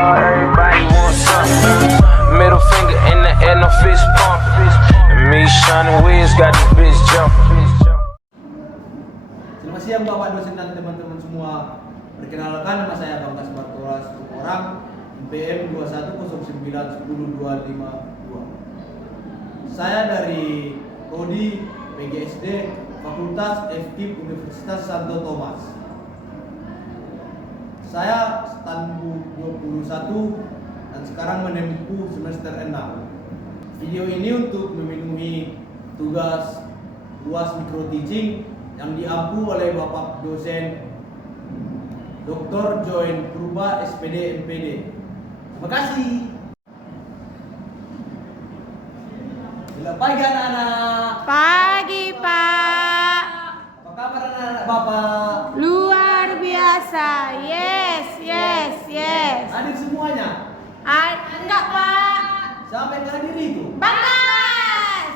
Everybody wants something. Middle finger in the air, no fist pump. And me, Shawnee Wiz, got this bitch jumping. Selamat siang Bapak dosen dan teman-teman semua. Perkenalkan, nama saya Bang Kasbar Toras orang MPM 21091022. Saya dari Prodi PGSD Fakultas FKIP Universitas Santo Thomas. Saya standbu 21 dan sekarang menempuh semester 6. Video ini untuk memenuhi tugas UAS Micro Teaching yang diampu oleh Bapak dosen Dr. Joen Purba SPD MPD. Terima kasih. Selamat pagi anak-anak. Pagi Pak. Apa kabar anak-anak Bapak? Luar biasa. Yes. Hadir semuanya? Enggak Pak. Siapa yang hadir itu? Batas.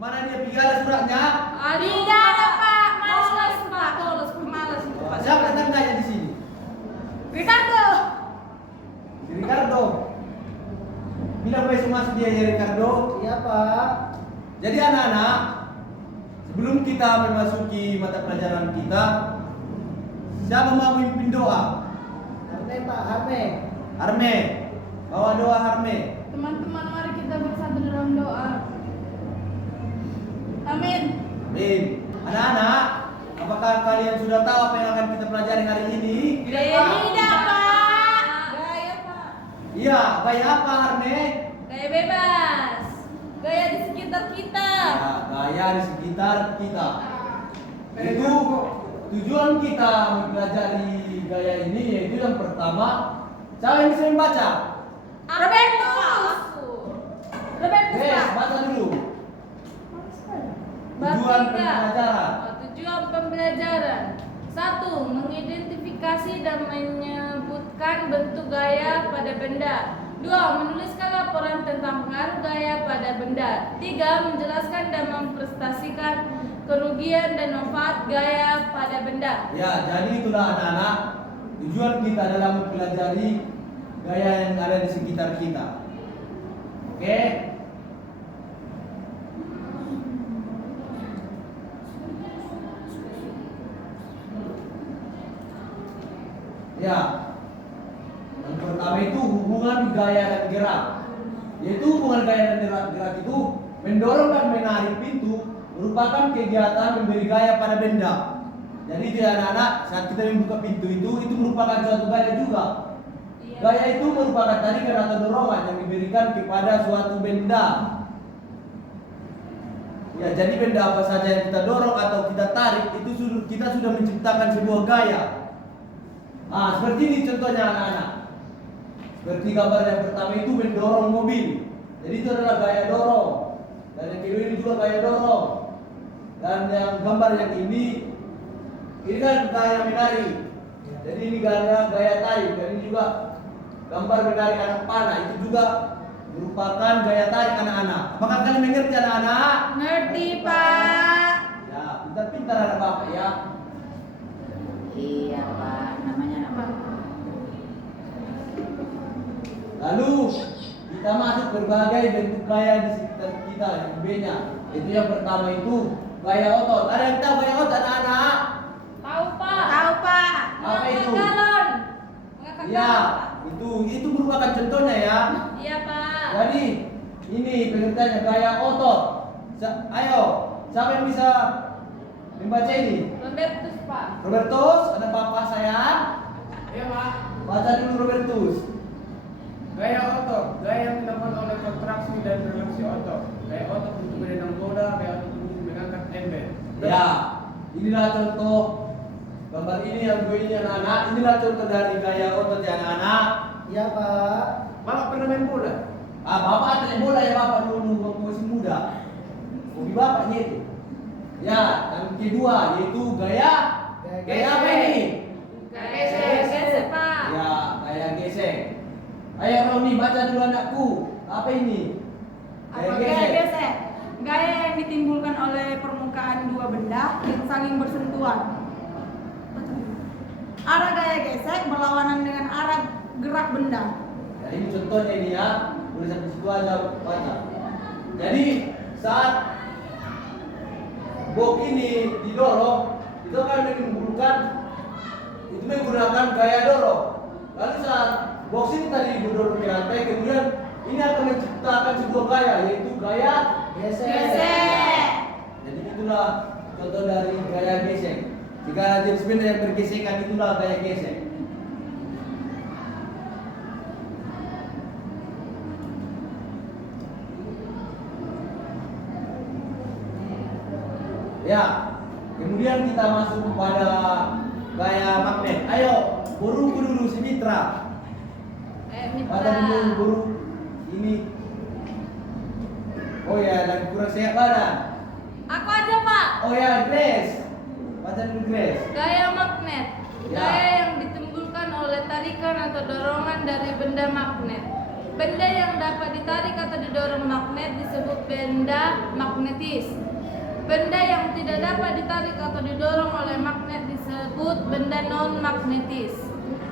Mana dia piala suratnya? Tidak ada Pak. Malas Pak. Malas Pak. Siapa tetangganya di sini? Ricardo. Ricardo. Bilang besok masuk dia ya Ricardo. Iya Pak. Jadi anak-anak, sebelum kita memasuki mata pelajaran kita, siapa mau memimpin doa? Harme Pak, Harme. Bawa doa Harme. Teman-teman, mari kita bersatu dalam doa. Amin. Amin. Anak-anak, apakah kalian sudah tahu apa yang akan kita pelajari hari ini? Tidak Pak. Gaya Pak. Iya, gaya apa Harme? Gaya bebas. Gaya di sekitar kita. Ya, gaya di sekitar kita. Itu tujuan kita mempelajari gaya ini yaitu yang pertama, siapa yang bisa membaca? Robertus. Yes, baca dulu. Tujuan pembelajaran. Tujuan pembelajaran. 1. Mengidentifikasi dan menyebutkan bentuk gaya pada benda. 2. Menuliskan laporan tentang pengaruh gaya pada benda. 3. Menjelaskan dan mempresentasikan kerugian dan manfaat gaya pada benda. Ya, jadi itulah anak-anak tujuan kita dalam mempelajari gaya yang ada di sekitar kita. Oke? Ya. Yang pertama itu hubungan gaya dan gerak. Yaitu hubungan gaya dan gerak itu mendorong dan menarik pintu merupakan kegiatan memberi gaya pada benda. Jadi itu ya anak-anak, saat kita membuka pintu itu merupakan suatu gaya juga. Gaya itu merupakan tarikan atau dorongan yang diberikan kepada suatu benda. Ya, jadi benda apa saja yang kita dorong atau kita tarik itu kita sudah menciptakan sebuah gaya. Nah, seperti ini contohnya anak-anak. Seperti gambar yang pertama itu mendorong mobil. Jadi itu adalah gaya dorong. Dan yang kedua ini juga gaya dorong. Dan yang gambar yang ini kan gaya menari. Jadi ini gaya tarik. Dan ini juga gambar menarik anak panah. Itu juga merupakan gaya tarik anak-anak. Apakah kalian mengerti anak-anak? Ngerti Pak. Ya, pintar-pintar anak bapak ya. Iya Pak, namanya apa? Lalu kita masuk berbagai bentuk gaya di sekitar kita yang B-nya. Itu yang pertama itu gaya otot. Ada yang tahu gaya otot anak-anak? Tahu Pak? Tahu Pak. Apa itu? Galon. Mengangkat Ya, galon. itu merupakan contohnya ya. Iya Pak. Jadi ini pengertiannya gaya otot. Ayo, siapa yang bisa membaca ini? Robertus Pak. Robertus, ada bapak sayang? Iya Pak. Baca dulu Robertus. Gaya otot, gaya yang dilakukan oleh kontraksi dan relaksi otot. Gaya otot untuk menendang bola, gaya otot untuk mengangkat ember. Ya, inilah contoh gambar ini yang gue ini anak-anak. Inilah contoh dari gaya otot ya anak-anak. Iya Pak. Bapak pernah main bola? Bapak atlet bola ya bapak dulu waktu masih muda. Hobi bapaknya itu. Ya, yang kedua yaitu gaya apa ini? Gesek Pak. Ya, gaya gesek. Ayo Roni baca dulu anakku. Apa ini? Gaya gesek. Gaya yang ditimbulkan oleh permukaan dua benda yang saling bersentuhan. Arah gaya gesek berlawanan dengan arah gerak benda. Nah ini contohnya ini ya, tulisan di situ aja baca. Jadi saat box ini didorong, itu akan menimbulkan, itu menggunakan gaya dorong. Lalu saat box ini tadi didorong ke lantai, kemudian ini akan menciptakan sebuah gaya, yaitu gaya Gesek. Jadi itulah contoh dari gaya gesek. Jika jenis benda yang bergesekan itulah gaya gesek. Ya, kemudian kita masuk kepada gaya magnet. Ayo, buruku dulu si Mitra. Pada dulu buru ini. Oh ya, lagi kurang sehat badan. Aku aja Pak. Oh ya, Grace. Baca dulu Grace. Gaya magnet. Ya. Gaya yang ditimbulkan oleh tarikan atau dorongan dari benda magnet. Benda yang dapat ditarik atau didorong magnet disebut benda magnetis. Benda yang tidak dapat ditarik atau didorong oleh magnet disebut benda non-magnetis.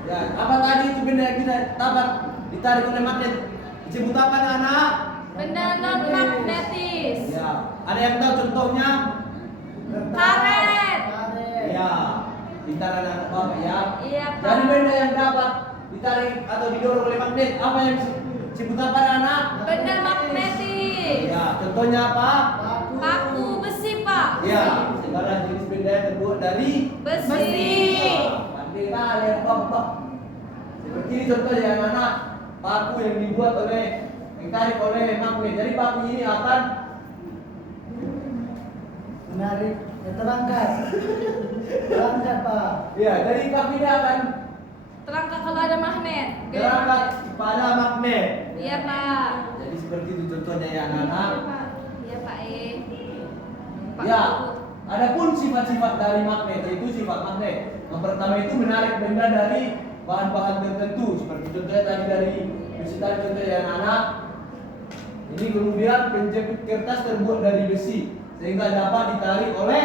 Ya, apa tadi itu benda yang tidak dapat ditarik oleh magnet? Disebut apa anak? Benda non-magnetis. Ya, ada yang tahu contohnya? Karet. Ya, pintar anak bapak ya. Iya, Pak. Jadi benda yang dapat ditarik atau didorong oleh magnet, apa yang disebut apa anak? Benda magnetis. Ya, contohnya apa? Paku besi, Pak. Ya, segala jenis benda yang terbuat dari Besi. pandai kali ya bapak. Seperti ini contohnya anak paku yang dibuat oleh ditarik oleh magnet. Jadi paku ini akan menarik terangkat terangkat Pak. ya, jadi paku ini akan Terangkat kalau ada magnet. terangkat pada magnet. Iya, Pak. Jadi seperti itu contohnya ya Iya, anak. Pak. Iya, Pak. Pak. Ya, adapun sifat-sifat dari magnet yaitu sifat magnet. Yang pertama itu menarik benda dari bahan-bahan tertentu seperti contohnya tadi dari besi tadi contohnya anak. Ini kemudian penjepit kertas terbuat dari besi sehingga dapat ditarik oleh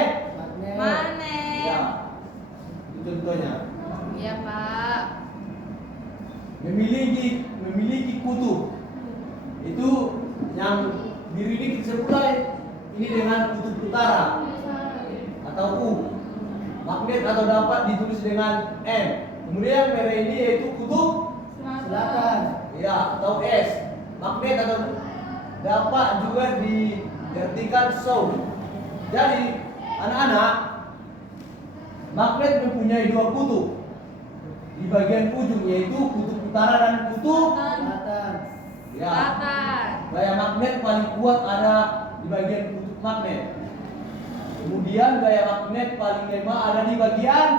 Magnet. ya. Itu contohnya. Iya, Pak. Memiliki kutub. Itu yang diri disebutlah ini dengan kutub utara atau U. Magnet atau dapat ditulis dengan M. Kemudian merek ini yaitu kutub Selatan. ya atau S. Magnet atau dapat juga diartikan south. Jadi anak-anak, magnet mempunyai dua kutub di bagian ujung yaitu kutub utara dan kutub Selatan. ya. Selatan. Gaya magnet paling kuat ada di bagian kutub magnet. Kemudian gaya magnet paling lemah ada di bagian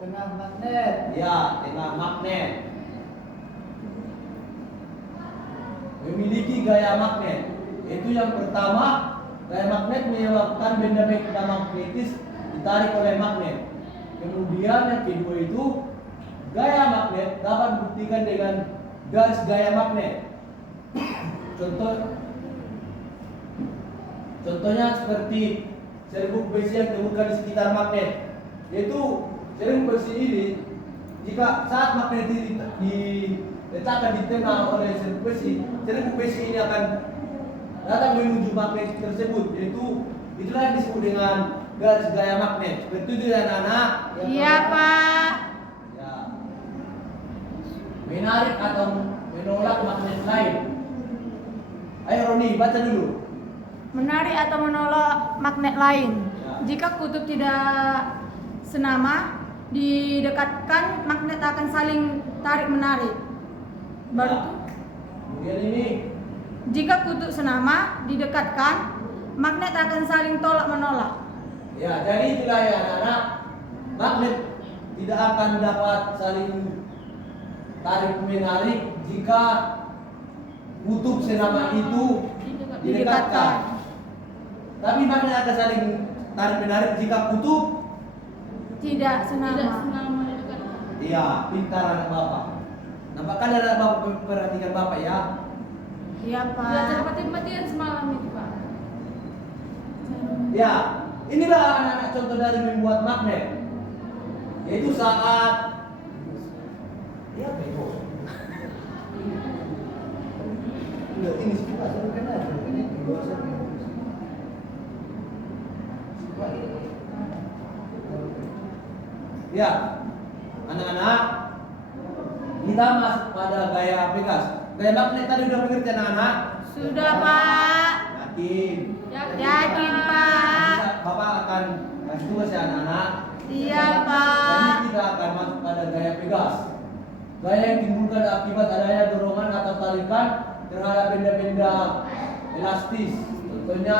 Tengah magnet. ya tengah magnet. Memiliki gaya magnet. Itu yang pertama, gaya magnet menyebabkan benda-benda magnetis ditarik oleh magnet. Kemudian yang kedua itu gaya magnet dapat dibuktikan dengan garis gaya magnet. Contohnya seperti serbuk besi yang ditemukan di sekitar magnet. Yaitu serbuk besi ini jika saat magnet diletakkan di tengah oleh serbuk besi ini akan datang menuju magnet tersebut. Itulah yang disebut dengan garis gaya magnet. Seperti itu ya anak-anak. Iya, Pak. Ya. Menarik atau menolak magnet lain. Ayo Roni, baca dulu. Menarik atau menolak magnet lain. Ya. Jika kutub tidak senama, didekatkan magnet akan saling tarik menarik. Baru Ya. Kemudian ini jika kutub senama didekatkan, magnet akan saling tolak menolak. ya, jadi itulah ya anak-anak. Magnet tidak akan dapat saling tarik menarik jika kutub senama itu didekatkan. Tapi magnet akan saling tarik menarik jika kutub Tidak Tidak senama. senama dekat. iya, pintar anak bapak. Nampakkan anak bapak perhatikan bapak ya. Iya, Belajar Pak. mati-matian semalam itu, Pak. Ya, inilah anak-anak contoh dari membuat magnet. Yaitu saat ya bego. Loh, ini sih Pak, saya kan ada. Ini di luar sana. Ya, anak-anak, kita masuk pada gaya Pegas. Gaya magnet tadi udah mengerti anak-anak? Sudah, Pak. Yakin? Yakin, Pak. Bisa, Bapak akan kasih tugas ya anak-anak. Iya, Jadi Pak. kita akan masuk pada gaya Pegas. Gaya yang timbulkan akibat adanya dorongan atau tarikan terhadap benda-benda elastis. Contohnya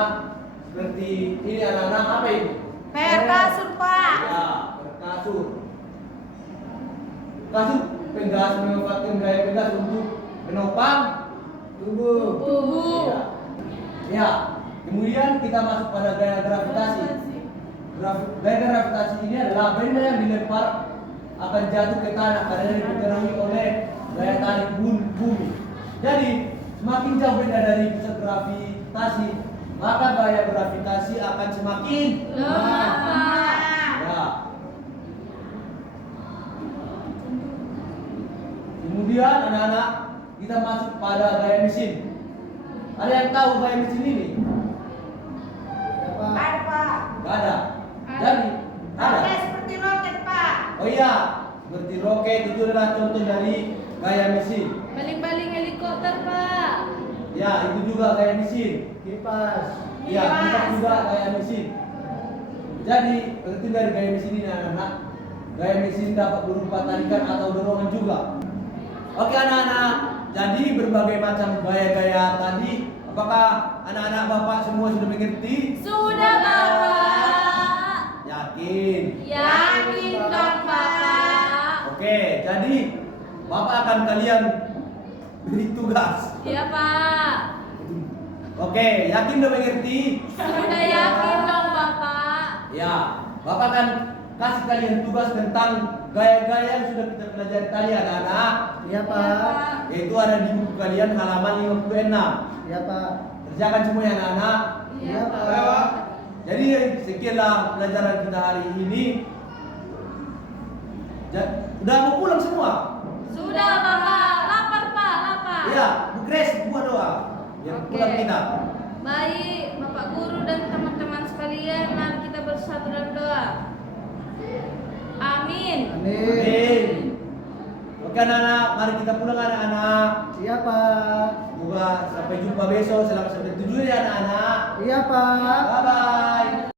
seperti ini anak-anak, apa ini? PR kasur, Pak. Ya, kasur. Kasur Pegas memanfaatkan gaya Pegas untuk menopang tubuh. Tubuh. Ya. Ya. Kemudian kita masuk pada gaya gravitasi. Gaya gravitasi ini adalah benda yang dilempar akan jatuh ke tanah karena dipengaruhi oleh gaya tarik bumi. Jadi semakin jauh benda dari pusat gravitasi, maka gaya gravitasi akan semakin Lemah, Pak. ya. Kemudian anak-anak kita masuk pada gaya mesin. Ada yang tahu gaya mesin ini? Ya, Pak. Ada, Pak. Gak ada. Jadi ada. Oke, seperti roket, Pak. Oh iya, seperti roket itu adalah contoh dari gaya mesin. Baling-baling helikopter, Pak. Ya, itu juga gaya mesin. Kipas. Ya, kita juga gaya mesin. Jadi, berarti dari gaya mesin ini anak-anak, gaya mesin dapat berupa tarikan atau dorongan juga. Oke anak-anak, jadi berbagai macam gaya-gaya tadi, apakah anak-anak Bapak semua sudah mengerti? Sudah, Bapak. Yakin? Yakin dong, Bapak. Oke, jadi Bapak akan kalian beri tugas. Iya, Pak. Oke, yakin udah mengerti? Sudah yakin dong, Bapak. Ya, Bapak akan kasih kalian tugas tentang gaya-gaya yang sudah kita pelajari tadi anak-anak. Iya, Pak. Yaitu ada di buku kalian halaman 56. Iya, Pak. Kerjakan semua ya anak-anak. Iya, Pak. Jadi sekianlah pelajaran kita hari ini. Udah mau pulang semua? Sudah, Bapak. Lapar, Pak. Lapar. Iya, Bu Grace, buat doa. Biar Oke. pulang kita. Baik, Bapak Guru dan teman-teman sekalian, mari kita bersatu dalam doa. Amin. Amin. Amin. Oke anak-anak, mari kita pulang anak-anak. Iya, Pak. Semoga sampai jumpa besok. Selamat sampai tujuan ya anak-anak. Iya, Pak. Bye bye.